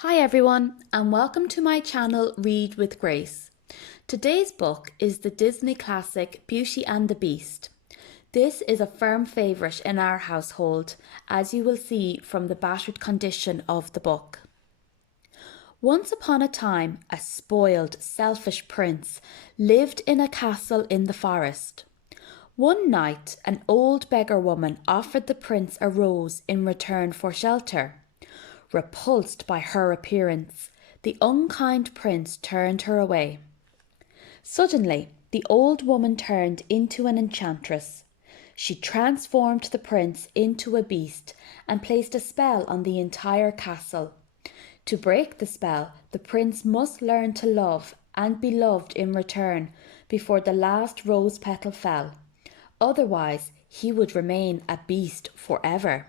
Hi everyone, and welcome to my channel Read with Grace. Today's book is the Disney classic Beauty and the Beast. This is a firm favourite in our household, as you will see from the battered condition of the book. Once upon a time, a spoiled, selfish prince lived in a castle in the forest. One night, an old beggar woman offered the prince a rose in return for shelter. Repulsed by her appearance, the unkind prince turned her away. Suddenly, the old woman turned into an enchantress. She transformed the prince into a beast and placed a spell on the entire castle. To break the spell, the prince must learn to love and be loved in return before the last rose petal fell. Otherwise, he would remain a beast forever.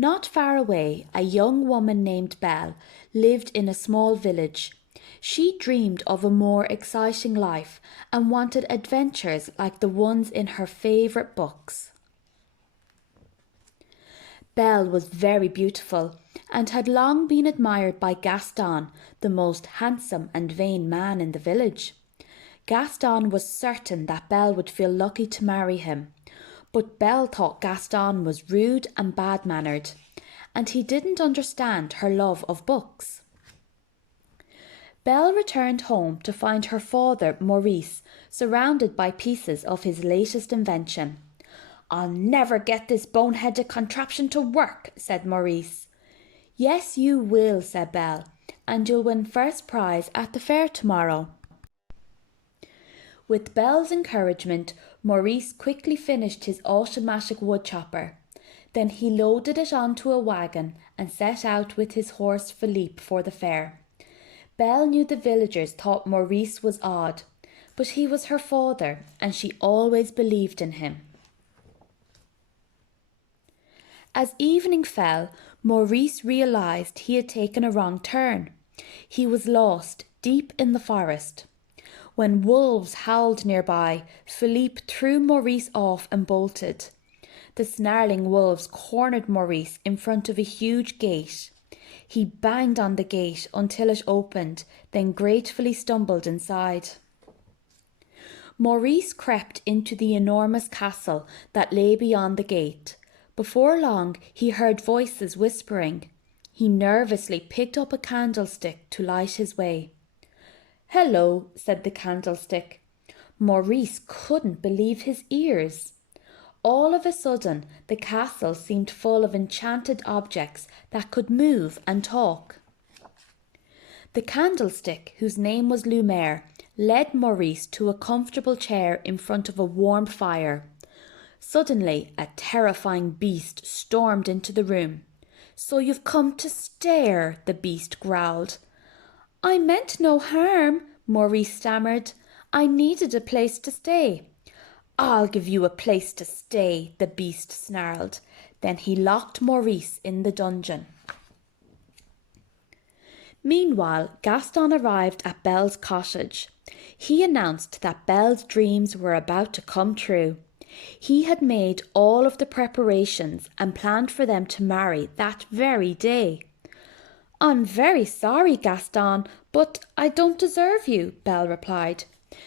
Not far away, a young woman named Belle lived in a small village. She dreamed of a more exciting life and wanted adventures like the ones in her favourite books. Belle was very beautiful and had long been admired by Gaston, the most handsome and vain man in the village. Gaston was certain that Belle would feel lucky to marry him. But Belle thought Gaston was rude and bad-mannered, and he didn't understand her love of books. Belle returned home to find her father, Maurice, surrounded by pieces of his latest invention. "I'll never get this boneheaded contraption to work," said Maurice. "Yes, you will," said Belle, "and you'll win first prize at the fair tomorrow." With Belle's encouragement, Maurice quickly finished his automatic wood chopper. Then he loaded it onto a wagon and set out with his horse Philippe for the fair. Belle knew the villagers thought Maurice was odd, but he was her father and she always believed in him. As evening fell, Maurice realised he had taken a wrong turn. He was lost deep in the forest. When wolves howled nearby, Philippe threw Maurice off and bolted. The snarling wolves cornered Maurice in front of a huge gate. He banged on the gate until it opened, then gratefully stumbled inside. Maurice crept into the enormous castle that lay beyond the gate. Before long, he heard voices whispering. He nervously picked up a candlestick to light his way. "Hello," said the candlestick. Maurice couldn't believe his ears. All of a sudden, the castle seemed full of enchanted objects that could move and talk. The candlestick, whose name was Lumiere, led Maurice to a comfortable chair in front of a warm fire. Suddenly, a terrifying beast stormed into the room. "So you've come to stare," the beast growled. "I meant no harm," Maurice stammered. "I needed a place to stay." "I'll give you a place to stay," the beast snarled. Then he locked Maurice in the dungeon. Meanwhile, Gaston arrived at Belle's cottage. He announced that Belle's dreams were about to come true. He had made all of the preparations and planned for them to marry that very day. "I'm very sorry, Gaston, but I don't deserve you," Belle replied.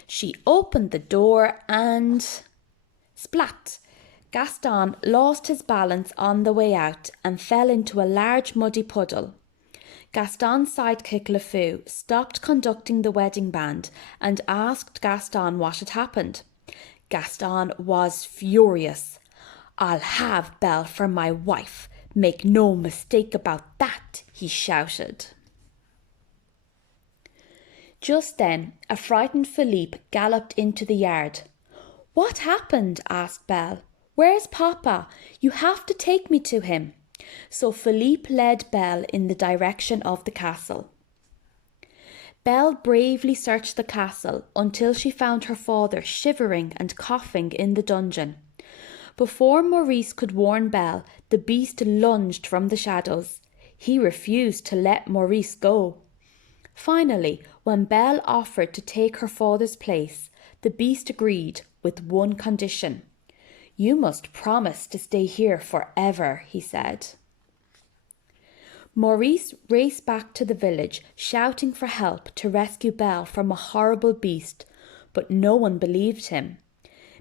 She opened the door and... splat! Gaston lost his balance on the way out and fell into a large muddy puddle. Gaston's sidekick Le Fou stopped conducting the wedding band and asked Gaston what had happened. Gaston was furious. "I'll have Belle for my wife. Make no mistake about that," he shouted. Just then, a frightened Philippe galloped into the yard. "What happened?" asked Belle. "Where's Papa? You have to take me to him." So Philippe led Belle in the direction of the castle. Belle bravely searched the castle until she found her father shivering and coughing in the dungeon. Before Maurice could warn Belle, the beast lunged from the shadows. He refused to let Maurice go. Finally, when Belle offered to take her father's place, the beast agreed with one condition. "You must promise to stay here forever," he said. Maurice raced back to the village, shouting for help to rescue Belle from a horrible beast, but no one believed him.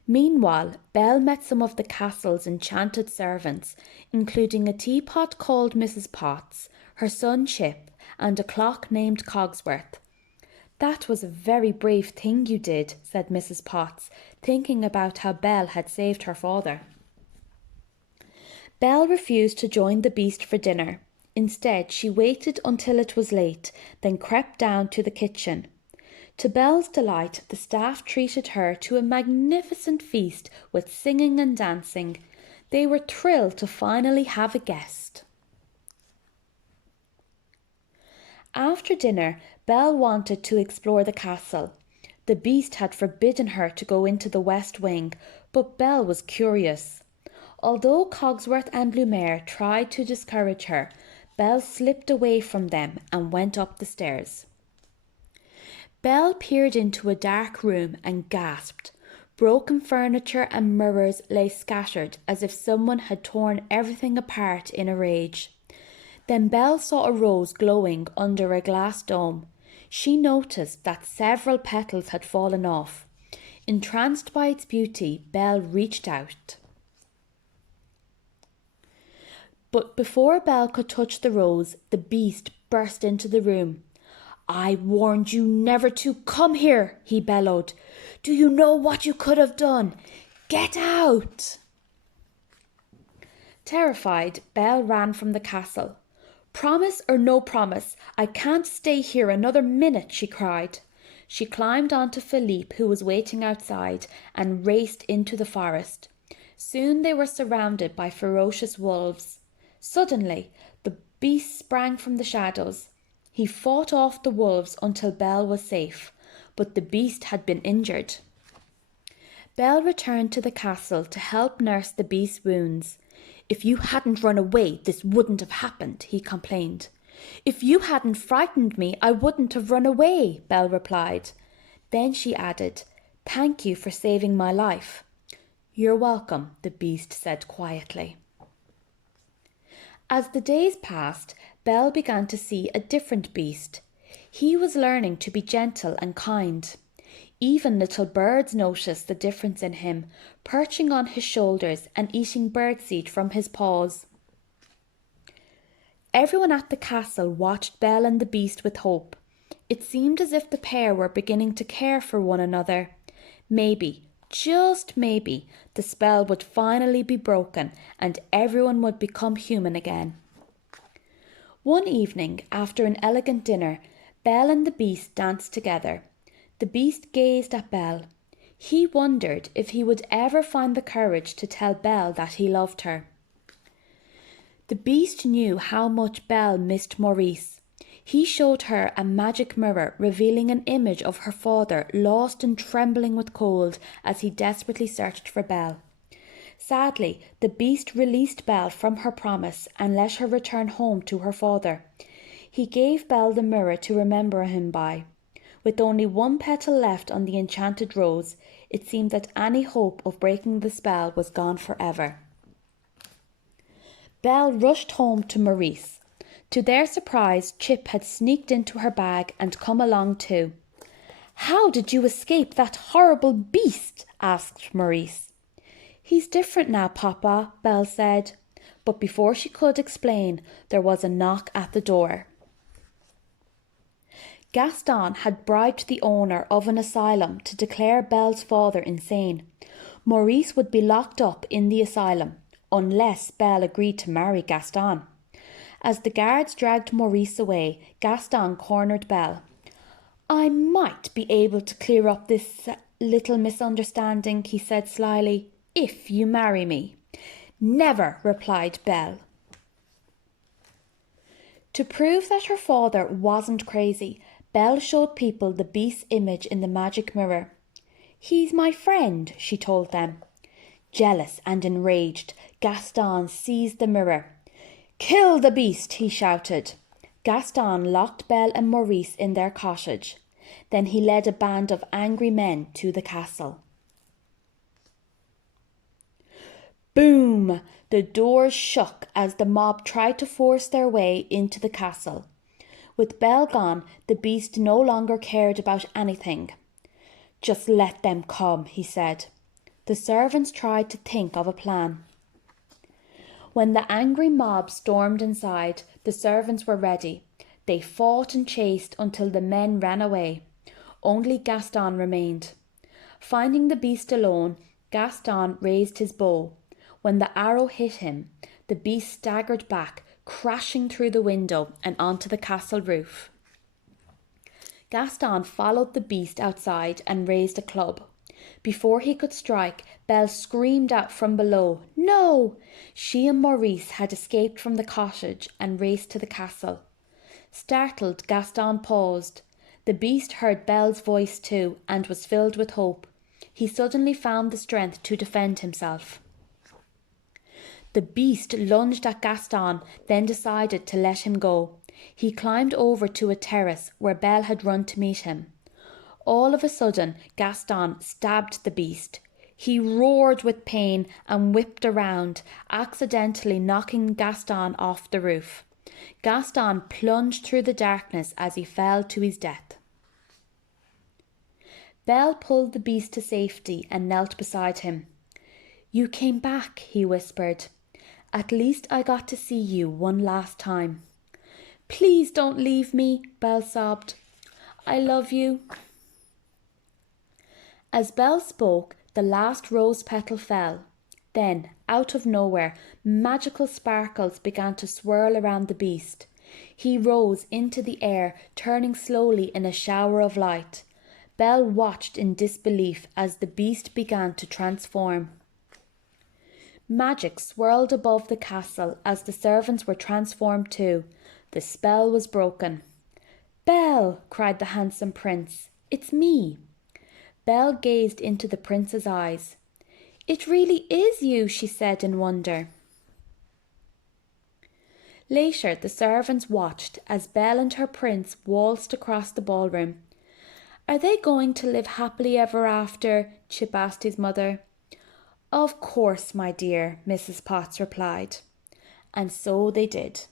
Meanwhile, Belle met some of the castle's enchanted servants, including a teapot called Mrs. Potts, her son Chip, and a clock named Cogsworth. "That was a very brave thing you did," said Mrs. Potts, thinking about how Belle had saved her father. Belle refused to join the beast for dinner. Instead, she waited until it was late, then crept down to the kitchen. To Belle's delight, the staff treated her to a magnificent feast with singing and dancing. They were thrilled to finally have a guest. After dinner, Belle wanted to explore the castle. The beast had forbidden her to go into the west wing, but Belle was curious. Although Cogsworth and Lumiere tried to discourage her, Belle slipped away from them and went up the stairs. Belle peered into a dark room and gasped. Broken furniture and mirrors lay scattered as if someone had torn everything apart in a rage. Then Belle saw a rose glowing under a glass dome. She noticed that several petals had fallen off. Entranced by its beauty, Belle reached out. But before Belle could touch the rose, the beast burst into the room. "I warned you never to come here," he bellowed. "Do you know what you could have done? Get out!" Terrified, Belle ran from the castle. "Promise or no promise, I can't stay here another minute," she cried. She climbed onto Philippe, who was waiting outside, and raced into the forest. Soon they were surrounded by ferocious wolves. Suddenly, the beast sprang from the shadows. He fought off the wolves until Belle was safe, but the beast had been injured. Belle returned to the castle to help nurse the beast's wounds. "If you hadn't run away, this wouldn't have happened," he complained. "If you hadn't frightened me, I wouldn't have run away," Belle replied. Then she added, "Thank you for saving my life." "You're welcome," the beast said quietly. As the days passed, Belle began to see a different beast. He was learning to be gentle and kind. Even little birds noticed the difference in him, perching on his shoulders and eating birdseed from his paws. Everyone at the castle watched Belle and the beast with hope. It seemed as if the pair were beginning to care for one another. Maybe, just maybe, the spell would finally be broken and everyone would become human again. One evening, after an elegant dinner, Belle and the beast danced together. The beast gazed at Belle. He wondered if he would ever find the courage to tell Belle that he loved her. The beast knew how much Belle missed Maurice. He showed her a magic mirror revealing an image of her father lost and trembling with cold as he desperately searched for Belle. Sadly, the beast released Belle from her promise and let her return home to her father. He gave Belle the mirror to remember him by. With only one petal left on the enchanted rose, it seemed that any hope of breaking the spell was gone forever. Belle rushed home to Maurice. To their surprise, Chip had sneaked into her bag and come along too. "How did you escape that horrible beast?" asked Maurice. "He's different now, Papa," Belle said. But before she could explain, there was a knock at the door. Gaston had bribed the owner of an asylum to declare Belle's father insane. Maurice would be locked up in the asylum, unless Belle agreed to marry Gaston. As the guards dragged Maurice away, Gaston cornered Belle. "I might be able to clear up this little misunderstanding," he said slyly, "if you marry me." "Never," replied Belle. To prove that her father wasn't crazy, Belle showed people the beast's image in the magic mirror. "He's my friend," she told them. Jealous and enraged, Gaston seized the mirror. "Kill the beast," he shouted. Gaston locked Belle and Maurice in their cottage. Then he led a band of angry men to the castle. Boom! The doors shook as the mob tried to force their way into the castle. With Belle gone, the beast no longer cared about anything. Just let them come, he said. The servants tried to think of a plan. When the angry mob stormed inside, the servants were ready. They fought and chased until the men ran away. Only Gaston remained. Finding the beast alone, Gaston raised his bow. When the arrow hit him, the beast staggered back, crashing through the window and onto the castle roof. Gaston followed the beast outside and raised a club. Before he could strike, Belle screamed out from below, "No!" She and Maurice had escaped from the cottage and raced to the castle. Startled, Gaston paused. The beast heard Belle's voice too and was filled with hope. He suddenly found the strength to defend himself. The beast lunged at Gaston, then decided to let him go. He climbed over to a terrace where Belle had run to meet him. All of a sudden, Gaston stabbed the beast. He roared with pain and whipped around, accidentally knocking Gaston off the roof. Gaston plunged through the darkness as he fell to his death. Belle pulled the beast to safety and knelt beside him. "You came back," he whispered. "At least I got to see you one last time." "Please don't leave me," Belle sobbed. "I love you." As Belle spoke, the last rose petal fell. Then, out of nowhere, magical sparkles began to swirl around the beast. He rose into the air, turning slowly in a shower of light. Belle watched in disbelief as the beast began to transform. Magic swirled above the castle as the servants were transformed too. The spell was broken. "Belle!" cried the handsome prince. "It's me." Belle gazed into the prince's eyes. "It really is you," she said in wonder. Later, the servants watched as Belle and her prince waltzed across the ballroom. "Are they going to live happily ever after?" Chip asked his mother. "Of course, my dear," Mrs. Potts replied. And so they did.